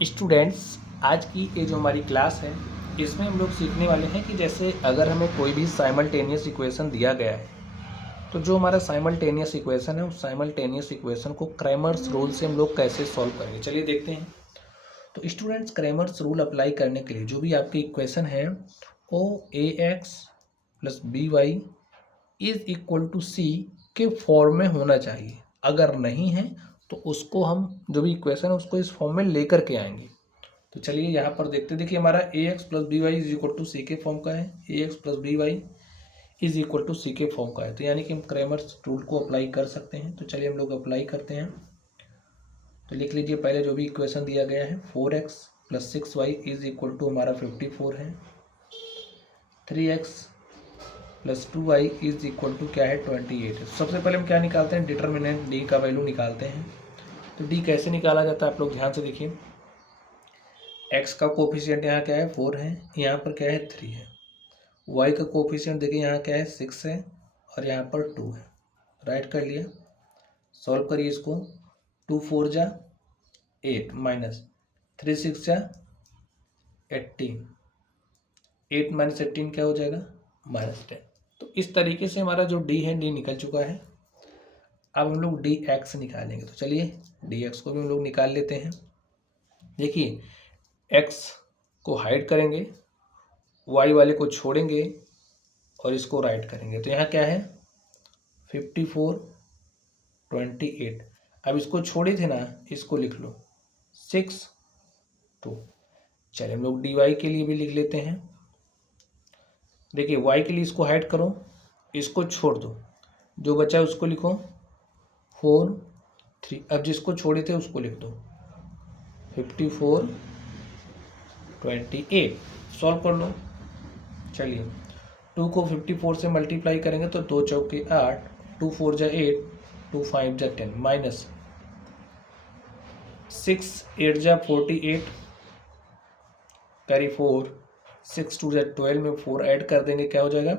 Students, आज की ये जो हमारी क्लास है इसमें हम लोग सीखने वाले हैं कि जैसे अगर हमें कोई भी साइमल्टेनियस इक्वेशन दिया गया है तो जो हमारा साइमल्टेनियस इक्वेशन है उस साइमल्टेनियस इक्वेशन को क्रैमर्स रूल से हम लोग कैसे सॉल्व करेंगे, चलिए देखते हैं। तो स्टूडेंट्स, क्रैमर्स रूल अप्लाई करने के लिए जो भी आपकी इक्वेशन है ओ a x plus b y is equal to c के फॉर्म में होना चाहिए। अगर नहीं है तो उसको हम जो भी इक्वेशन है उसको इस फॉर्म में लेकर के आएंगे। तो चलिए यहाँ पर देखते, देखिए हमारा a x plus b y is equal to c के फॉर्म का है, a x plus b y is equal to c के फॉर्म का है। तो यानी कि हम क्रैमर्स रूल को अप्लाई कर सकते हैं। तो चलिए हम लोग अप्लाई करते हैं। तो लिख लीजिए, पहले जो भी इक्वेशन दिया गया है 4x plus 6y is equal to हमारा 54 है, 3x plus 2y is equal to क्या है 28 है। सबसे पहले हम क्या निकालते हैं, डिटर्मिनेंट डी का वैल्यू निकालते हैं। तो डी कैसे निकाला जाता है आप लोग ध्यान से देखिए। x का कोफिशिएंट यहाँ क्या है 4 है, यहाँ पर क्या है 3 है। y का कोफिशिएंट देखिए यहाँ क्या है 6 है और यहाँ पर 2 है। राइट कर लिया, सॉल्व करिए इसको। 2 4 जा 8 माइनस 3 6 जा 18, 8 माइनस 18 क्या हो जाएगा -10। तो इस तरीके से हमारा जो डी है डी निकल चुका है। अब हम लोग डी एक्स निकालेंगे। तो चलिए डी एक्स को भी हम लोग निकाल लेते हैं। देखिए एक्स को हाइड करेंगे, वाई वाले को छोड़ेंगे और इसको राइट करेंगे। तो यहाँ क्या है 54 28। अब इसको छोड़े थे ना, इसको लिख लो 6 2। चलिए हम लोग डी वाई के लिए भी लिख लेते हैं। देखिए वाई के लिए इसको हाइड करो, इसको छोड़ दो, जो बचा है उसको लिखो 4 3। अब जिसको छोड़े थे उसको लिख दो 54 28। सॉल्व कर लो। चलिए 2 को 54 से मल्टीप्लाई करेंगे तो 2 चौके 8, 2 4 जा 8, 2 5 जा 10 माइनस 6 8 जा 48 कैरी 4, 6 2 जा 12 में 4 ऐड कर देंगे क्या हो जाएगा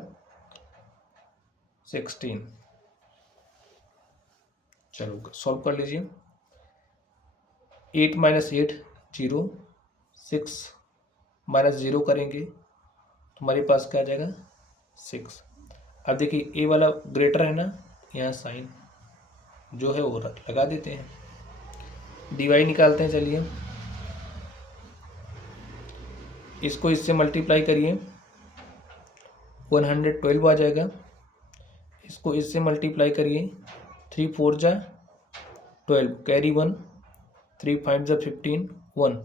16। चलो सॉल्व कर लीजिए। 8 माइनस 8 0, 6 माइनस 0 करेंगे तो हमारे पास क्या आ जाएगा 6। अब देखिए ए वाला ग्रेटर है ना, यहाँ साइन जो है वो लगा देते हैं। डी निकालते हैं। चलिए इसको इससे मल्टीप्लाई करिए 112 आ जाएगा। इसको इससे मल्टीप्लाई करिए 3 4 जा 12 कैरी 1, 3 5 जा 15 1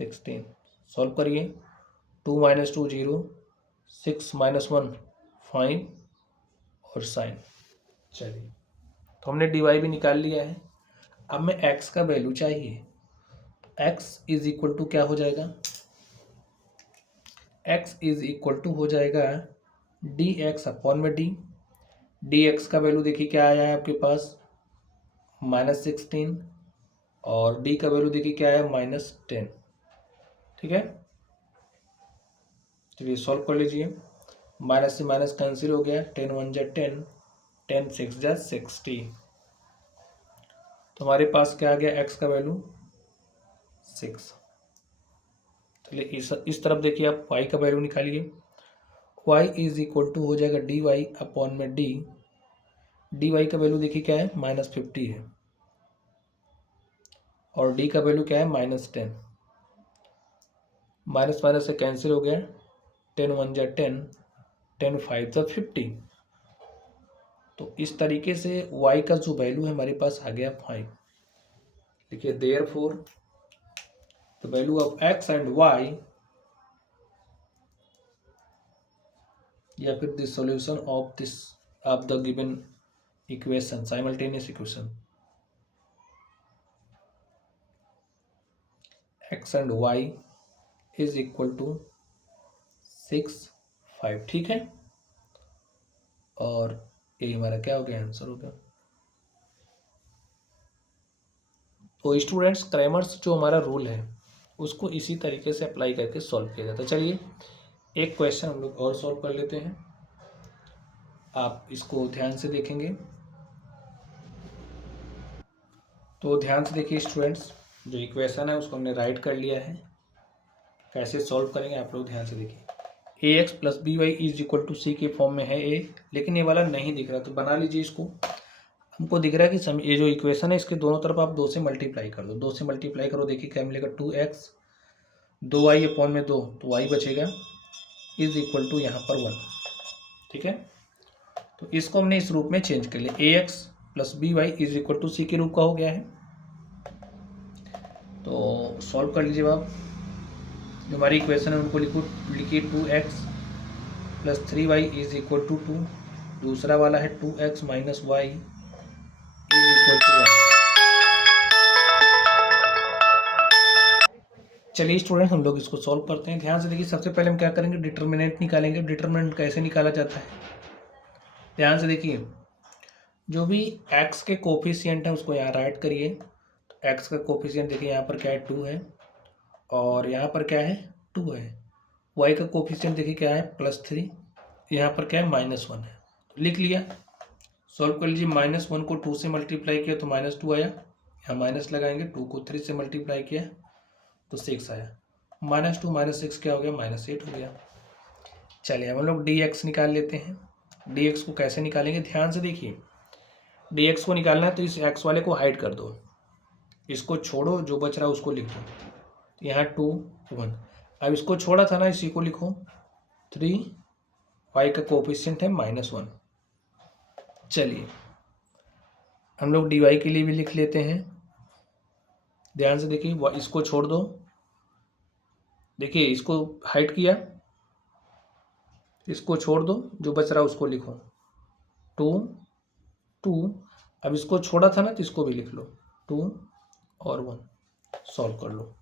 16। सॉल्व करिए 2 माइनस 2 0, 6 माइनस 1 5 और साइन। चलिए तो हमने डी वाई भी निकाल लिया है। अब मैं एक्स का वैल्यू चाहिए। एक्स इज इक्वल टू क्या हो जाएगा, एक्स इज इक्वल टू हो जाएगा डी एक्स अपॉन में डी। डी एक्स का वैल्यू देखिए क्या आया है आपके पास -16 और डी का वैल्यू देखिए क्या आया -10। ठीक है, चलिए सॉल्व कर लीजिए। माइनस से माइनस कैंसिल हो गया, 10 1 जा 10, 10 6 जा 60। तो हमारे पास क्या आ गया एक्स का वैल्यू 6। चलिए इस तरफ देखिए आप वाई का वैल्यू निकालिए। वाई इज इक्वल टू हो जाएगा डी वाई अपॉन में डी। डी वाई का वैल्यू देखिए क्या है -50 है और डी का वैल्यू क्या है -10। माइनस माइनस से कैंसिल हो गया, 10 1 जा 10, 10 5 जा 50। तो इस तरीके से y का जो वैल्यू है हमारे पास आ गया 5। देखिए therefore the value of x and y या फिर the solution of the given equation simultaneous equation x and y is equal to 6 5। ठीक है, और ये हमारा क्या हो गया आंसर हो गया। तो स्टूडेंट्स, क्रैमर्स जो हमारा रूल है उसको इसी तरीके से अप्लाई करके सॉल्व किया जाता है। चलिए एक क्वेश्चन हम लोग और सॉल्व कर लेते हैं, आप इसको ध्यान से देखेंगे। तो ध्यान से देखिए स्टूडेंट्स, जो इक्वेशन है उसको हमने राइट कर लिया है। कैसे सॉल्व करेंगे आप लोग ध्यान से देखिए। A x plus b y is equal to c के फॉर्म में है ए, लेकिन ये वाला नहीं दिख रहा, तो बना लीजिए इसको। हमको दिख रहा है कि ये जो इक्वेशन है इसके दोनों तरफ आप 2 से मल्टीप्लाई कर दो। 2 से मल्टीप्लाई करो, देखिए क्या मिलेगा, 2x 2y अपॉन में 2 तो y बचेगा इज इक्वल टू यहाँ पर 1। ठीक है, तो इसको हमने इस रूप में चेंज कर लिया। A x plus b y is equal to c के रूप का हो गया है। तो सॉल्व कर लीजिए आप। जो हमारी इक्वेशन है उनको लिखिए 2x plus 3y is equal to 2। दूसरा वाला है 2x minus y is equal to 1। चलिए स्टूडेंट, हम लोग इसको सॉल्व करते हैं। ध्यान से देखिए, सबसे पहले हम क्या करेंगे, डिटर्मिनेंट निकालेंगे। डिटर्मिनेंट कैसे निकाला जाता है, ध्यान से देखिए। जो भी x के कोफिशिएंट है उसको यहाँ राइट करिए। तो x का कोफिशिएंट देखिए यहाँ पर क्या है, 2 है, और यहाँ पर क्या है, 2 है। y का कोफिशिएंट देखिए क्या है, +3, यहाँ पर क्या है, -1 है। तो लिख लिया, सॉल्व कर लीजिए। -1 को 2 से मल्टीप्लाई किया तो -2 आया, यहाँ माइनस लगाएंगे। 2 को 3 से मल्टीप्लाई किया तो 6 आया। -2 -6 क्या हो गया, -8 हो गया। चलिए हम लोग dx निकाल लेते हैं। dx को कैसे निकालेंगे, ध्यान से देखिए। dx को निकालना है तो इस x वाले को हाइड कर दो, इसको छोड़ो, जो बच रहा है उसको लिख दो। यहाँ 2 1, अब इसको छोड़ा था ना, इसी को लिखो 3, y का कोफिशिएंट है -1। चलिए हम लोग dy के लिए भी लिख लेते हैं। ध्यान से देखिए, इसको छोड़ दो, देखिए इसको हाइड किया, इसको छोड़ दो, जो बच रहा है उसको लिखो 2 2। अब इसको छोड़ा था ना तो इसको भी लिख लो 2 और 1। सॉल्व कर लो।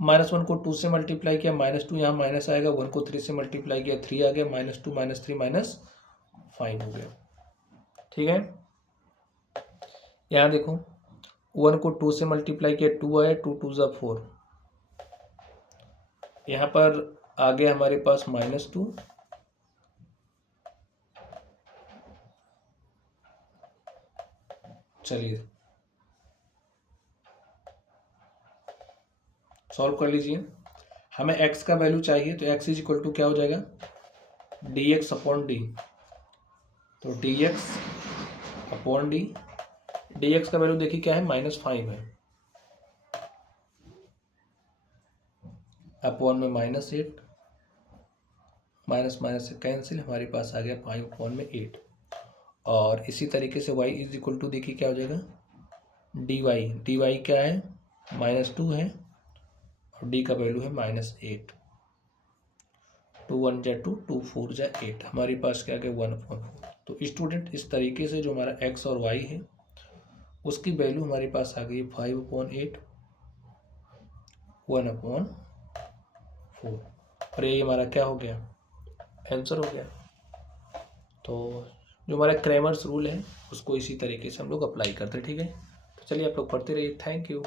-1 को 2 से मल्टीप्लाई किया, -2 यहाँ माइनस आएगा। 1 को 3 से मल्टीप्लाई किया, 3 आ गया। -2 -3 -5 हो गया। ठीक है, यहाँ देखो 1 को 2 से मल्टीप्लाई किया, 2 आया, 2 2 ज़ा 4। यहाँ पर आ गया हमारे पास -2, चलिए सॉल्व कर लीजिए। हमें x का वैल्यू चाहिए, तो x इज इक्वल टू क्या हो जाएगा, dx अपॉन डी। तो dx अपॉन डी, dx का वैल्यू देखिए क्या है, -5 है, अपॉन में -8, माइनस माइनस से कैंसिल, हमारे पास आ गया 5 अपॉन में 8। और इसी तरीके से y इज इक्वल टू देखिए क्या हो जाएगा, dy क्या है, -2 है, और d का वैल्यू है -8। 2 1 जा 2, 2 4 जा 8, हमारे पास क्या आ गया 1/4। तो स्टूडेंट इस तरीके से जो हमारा x और y है उसकी वैल्यू हमारे पास आ गई 5/8, 1/4, और ये हमारा क्या हो गया, आंसर हो गया। तो जो हमारा क्रैमर्स रूल है उसको इसी तरीके से हम लोग अप्लाई करते हैं। ठीक है, तो चलिए आप लोग पढ़ते रहिए। Thank you.